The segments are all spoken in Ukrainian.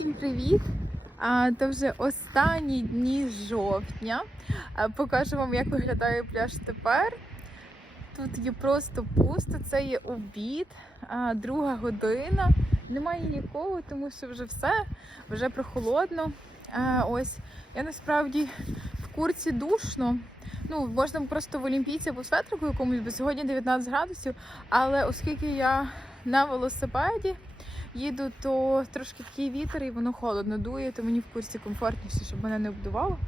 Всім привіт! То вже останні дні жовтня. Покажу вам, як виглядає пляж тепер. Тут є просто пусто, це є обід, друга година. Немає нікого, тому що вже все, вже прохолодно. Ось я насправді в курці душно. Ну, можна просто в Олімпійці або в светрику якомусь, бо сьогодні 19 градусів. Але оскільки я на велосипеді їду, то трошки такий вітер і воно холодно дує, то мені в курсі комфортніше, щоб мене не обдувало.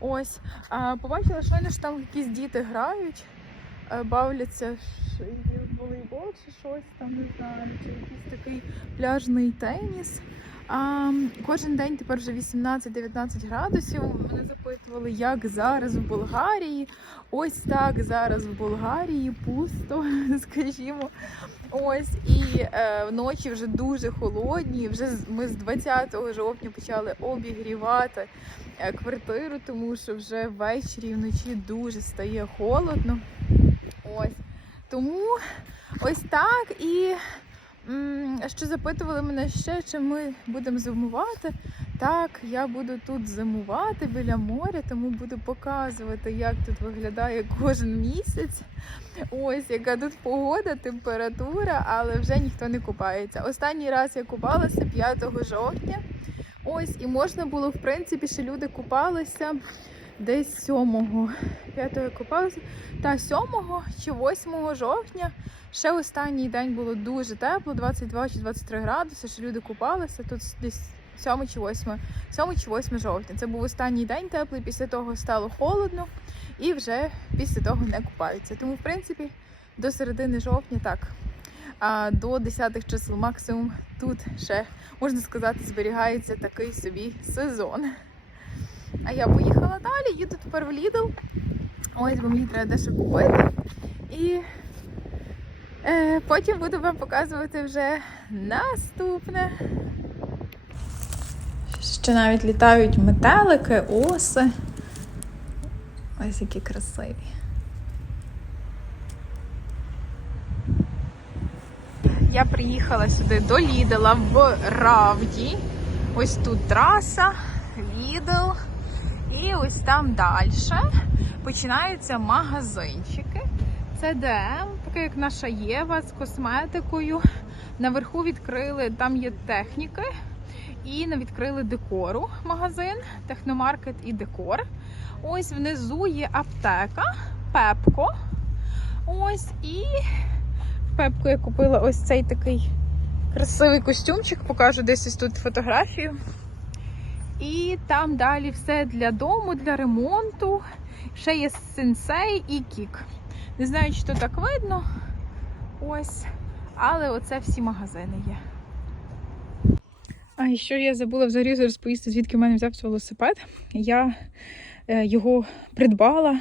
Ось. А, побачила, що що там якісь діти грають, е, бавляться волейбол чи щось там, не знаю, чи якийсь такий пляжний теніс. А, кожен день тепер вже 18-19 градусів. Мене запитували, як зараз в Болгарії. Ось так зараз в Болгарії пусто, скажімо. Ось і е, вночі вже дуже холодні. Вже ми з 20 жовтня почали обігрівати е, квартиру, тому що вже ввечері і вночі дуже стає холодно. Ось тому ось так. І що запитували мене ще, чи ми будемо зимувати. Так, я буду тут зимувати біля моря, тому буду показувати, як тут виглядає кожен місяць. Ось яка тут погода, температура, але вже ніхто не купається. Останній раз я купалася 5 жовтня. Ось, і можна було, в принципі, ще люди купалися десь 7-го. 5-го купалася. Та 7-го чи 8 жовтня. Ще останній день було дуже тепло, 22 чи 23 градуси, що люди купалися. Тут десь 7 чи 8, 7 чи 8 жовтня. Це був останній день теплий, після того стало холодно і вже після того не купаються. Тому, в принципі, до середини жовтня так. А до 10-х чисел максимум тут ще, можна сказати, зберігається такий собі сезон. А я поїхала далі, їду тепер в Lidl. Ось, бо мені треба дещо купити. І е, потім буду вам показувати вже наступне. Ще навіть літають метелики, оси. Ось які красиві. Я приїхала сюди до Лідела в Равді. Ось тут траса, Лідл. І ось там далі починаються магазинчики. Це ДМ, таке як наша Єва з косметикою. Наверху відкрили, там є техніки. І відкрили декору магазин, техномаркет і декор. Ось внизу є аптека, Пепко. Ось і в Пепко я купила ось цей такий красивий костюмчик. Покажу десь тут фотографію. І там далі все для дому, для ремонту. Ще є сенсей і кік. Не знаю, чи то так видно. Ось. Але оце всі магазини є. А що я забула взагалі розповісти, звідки в мене взявся велосипед. Я е, його придбала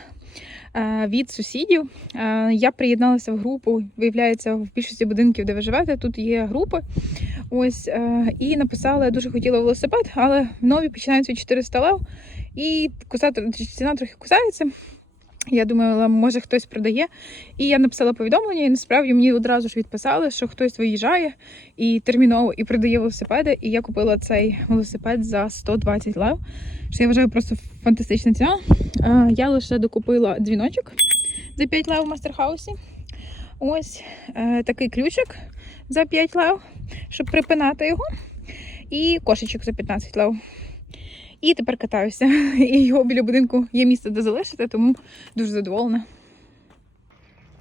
е, від сусідів. Е, я приєдналася в групу, виявляється, в більшості будинків, де ви живете, тут є групи. Ось, е, і написала, я дуже хотіла велосипед, але нові починаються від 400 лев, і кусати, ціна трохи кусається. Я думала, може хтось продає. І я написала повідомлення, і насправді мені одразу ж відписали, що хтось виїжджає і терміново і продає велосипеди. І я купила цей велосипед за 120 лев. Що я вважаю просто фантастична ціна. Е, Я лише докупила дзвіночок за 5 лев в мастерхаусі. Ось е, такий ключик за 5 лев, щоб припинати його. І кошечок за 15 лев. І тепер катаюся. І його біля будинку є місце, де залишити, тому дуже задоволена.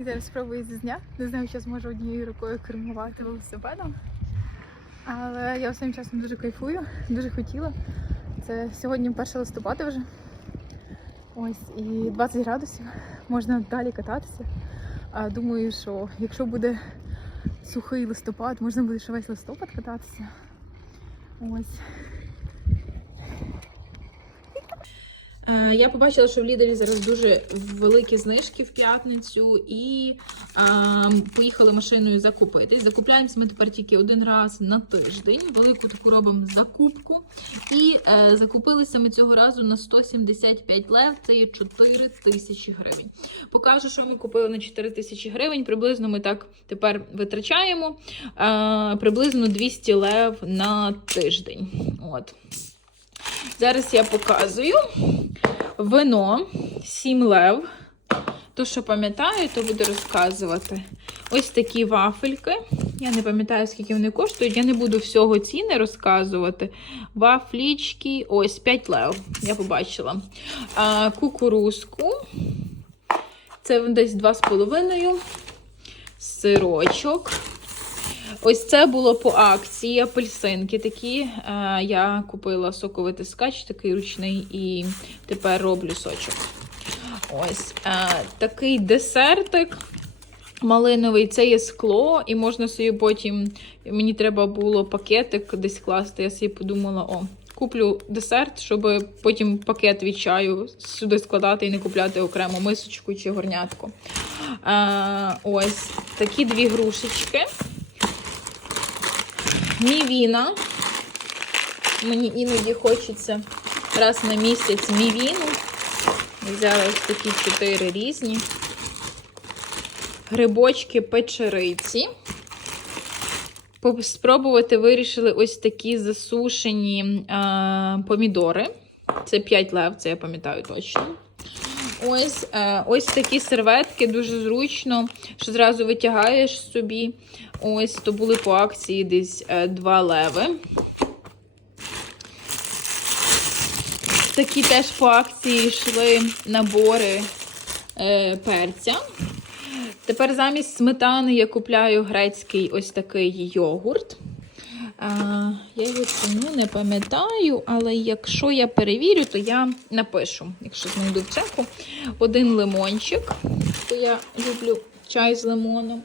І зараз спробую зі дня. Не знаю, чи зможу однією рукою кермувати велосипедом. Але я останнім часом дуже кайфую, дуже хотіла. Це сьогодні 1 листопада вже. Ось і 20 градусів. Можна далі кататися. Думаю, що якщо буде сухий листопад, можна буде ще весь листопад кататися. Ось. Е, Я побачила, що в Лідері зараз дуже великі знижки в п'ятницю, і е, поїхали машиною закупитись. Закупляємося ми тепер тільки один раз на тиждень. Велику таку робимо закупку. І е, закупилися ми цього разу на 175 лев. Це є 4 тисячі гривень. Покажу, що ми купили на 4 тисячі гривень. Приблизно ми так тепер витрачаємо е, приблизно 200 лев на тиждень. От. Зараз я показую вино 7 лев. То, що пам'ятаю, то буду розказувати. Ось такі вафельки. Я не пам'ятаю, скільки вони коштують. Я не буду всього ціни розказувати. Вафлічки, ось 5 лев. Я побачила. А, кукурузку. Це десь 2,5. Сирочок. Ось це було по акції апельсинки такі. Е, Я купила соковитискач, такий ручний, і тепер роблю сочок. Ось е, такий десертик малиновий, це є скло, і можна собі потім. Мені треба було пакетик десь класти. Я собі подумала, о, куплю десерт, щоб потім пакет від чаю сюди складати і не купляти окремо мисочку чи горнятку. Е, ось такі дві грушечки. Мівіна. Мені іноді хочеться раз на місяць мівіну. Взяла ось такі чотири різні. Грибочки печериці. Спробувати вирішили ось такі засушені а, помідори. Це 5 лев, це я пам'ятаю точно. Ось, е, ось такі серветки, дуже зручно, що зразу витягаєш собі. Ось, то були по акції десь 2 леви. Такі теж по акції йшли набори е, перця. Тепер замість сметани я купляю грецький ось такий йогурт. Я його ціну не пам'ятаю, але якщо я перевірю, то я напишу, якщо знайду в цеху. Один лимончик, то я люблю чай з лимоном,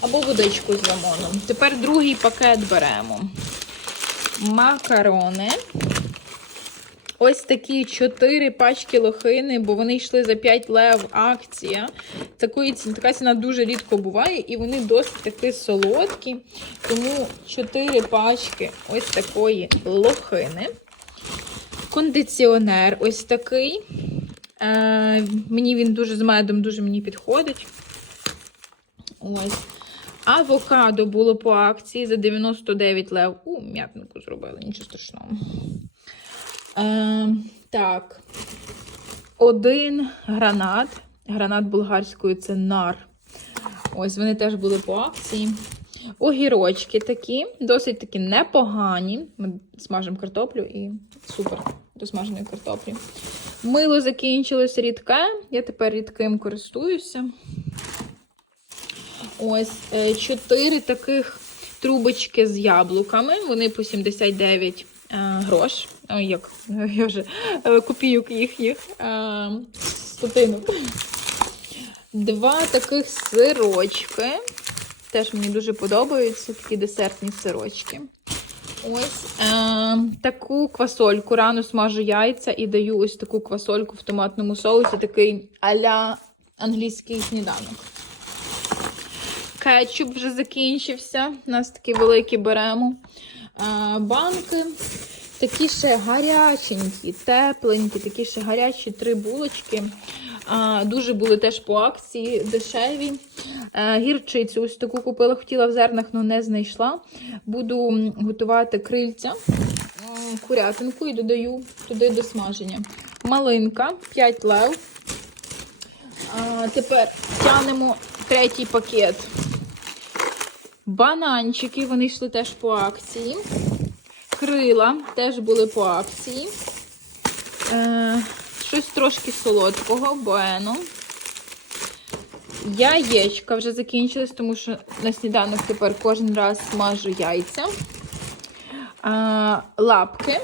або водичку з лимоном. Тепер другий пакет беремо. Макарони. Ось такі 4 пачки лохини, бо вони йшли за 5 лев акція. Такої, така ціна дуже рідко буває, і вони досить таки солодкі. Тому 4 пачки ось такої лохини. Кондиціонер ось такий. Е, мені він дуже з медом дуже мені підходить. Ось. Авокадо було по акції за 99 лев. У, м'ятнику зробили, нічого страшного. Е, так. Один гранат. Гранат болгарською це нар. Ось вони теж були по акції. Огірочки такі, досить таки непогані. Ми смажимо картоплю і супер до смаженої картоплі. Мило закінчилось рідке. Я тепер рідким користуюся. Ось е, чотири таких трубочки з яблуками. Вони по 79 е, грош. Ой, як я вже е, копійок їхніх е, стотинок. Два таких сирочки. Теж мені дуже подобаються такі десертні сирочки. Ось е, таку квасольку. Рано смажу яйця і даю ось таку квасольку в томатному соусі, такий а-ля англійський сніданок. Кетчуп вже закінчився. У нас такі великі беремо. Е, банки. Такі ще гаряченькі, тепленькі, такі ще гарячі три булочки. А, дуже були теж по акції дешеві. А, гірчицю ось таку купила, хотіла в зернах, але не знайшла. Буду готувати крильця, курятинку і додаю туди до смаження. Малинка 5 лев. А, тепер тянемо третій пакет. Бананчики, вони йшли теж по акції. Крила теж були по акції. Е, щось трошки солодкого, буено. Яєчка вже закінчились, тому що на сніданок тепер кожен раз смажу яйця. Е, лапки.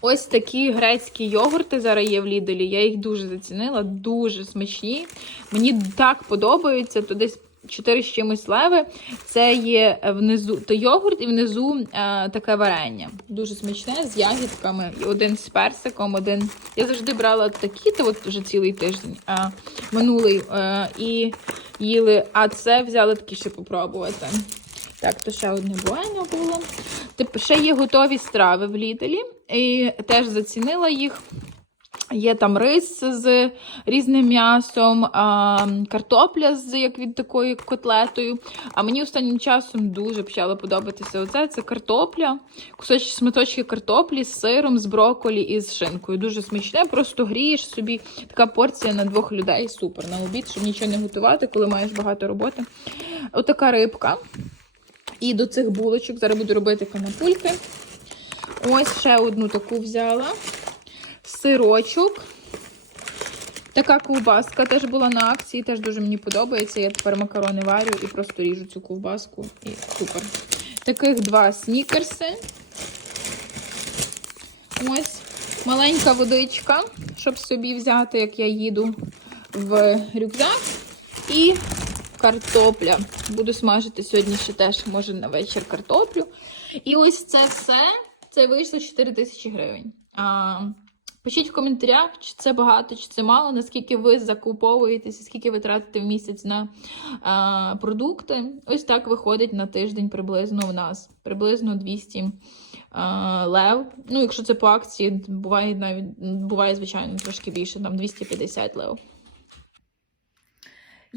Ось такі грецькі йогурти зараз є в Ліделі. Я їх дуже зацінила, дуже смачні. Мені так подобаються, то десь 4 з чимось леви. Це є внизу то йогурт і внизу е, таке варення. Дуже смачне з ягідками. Один з персиком, один. Я завжди брала такі, то от вже цілий тиждень а, минулий е, і їли. А це взяли такі ще попробувати. Так, то ще одне буено було. Тепер ще є готові страви в Ліделі. І теж зацінила їх. Є там рис з різним м'ясом, картопля з як від такою котлетою. А мені останнім часом дуже почало подобатися оце. Це картопля, кусочки шматочки картоплі з сиром, з брокколі і з шинкою. Дуже смачне, просто грієш собі така порція на двох людей. Супер на обід, щоб нічого не готувати, коли маєш багато роботи. Отака рибка. І до цих булочок зараз буду робити канапульки. Ось ще одну таку взяла. Сирочок. Така ковбаска теж була на акції, теж дуже мені подобається. Я тепер макарони варю і просто ріжу цю ковбаску. І супер. Таких два снікерси. Ось маленька водичка, щоб собі взяти, як я їду в рюкзак. І картопля. Буду смажити сьогодні ще теж, може, на вечір картоплю. І ось це все. Це вийшло 4 тисячі гривень. Пишіть в коментарях, чи це багато, чи це мало, наскільки ви закуповуєтеся, скільки ви тратите в місяць на а, продукти. Ось так виходить на тиждень приблизно у нас. Приблизно 200 а, лев. Ну, якщо це по акції, буває навіть буває, звичайно, трошки більше, там 250 лев.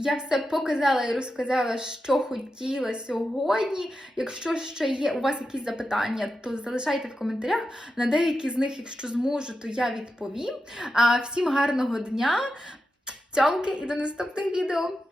Я все показала і розказала, що хотіла сьогодні. Якщо ще є у вас якісь запитання, то залишайте в коментарях. На деякі з них, якщо зможу, то я відповім. А всім гарного дня, цьомки і до наступних відео!